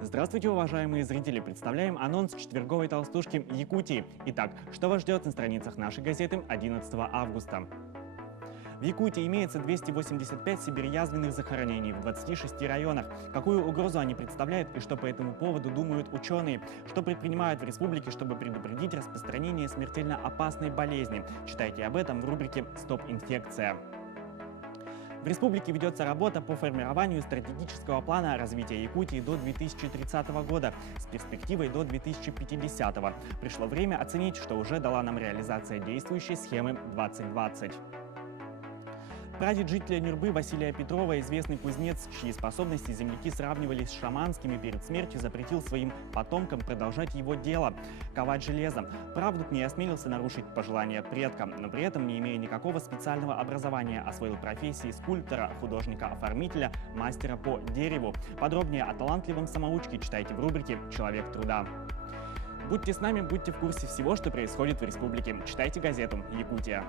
Здравствуйте, уважаемые зрители! Представляем анонс четверговой толстушки Якутии. Итак, что вас ждет на страницах нашей газеты 11 августа? В Якутии имеется 285 сибирязвенных захоронений в 26 районах. Какую угрозу они представляют и что по этому поводу думают ученые? Что предпринимают в республике, чтобы предупредить распространение смертельно опасной болезни? Читайте об этом в рубрике «Стоп-инфекция». В республике ведется работа по формированию стратегического плана развития Якутии до 2030 года с перспективой до 2050. Пришло время оценить, что уже дала нам реализация действующей схемы 2020. Прадед жителя Нюрбы Василия Петрова, известный кузнец, чьи способности земляки сравнивались с шаманскими, перед смертью запретил своим потомкам продолжать его дело – ковать железо. Правду не осмелился нарушить пожелания предка, но при этом, не имея никакого специального образования, освоил профессии скульптора, художника-оформителя, мастера по дереву. Подробнее о талантливом самоучке читайте в рубрике «Человек труда». Будьте с нами, будьте в курсе всего, что происходит в республике. Читайте газету «Якутия».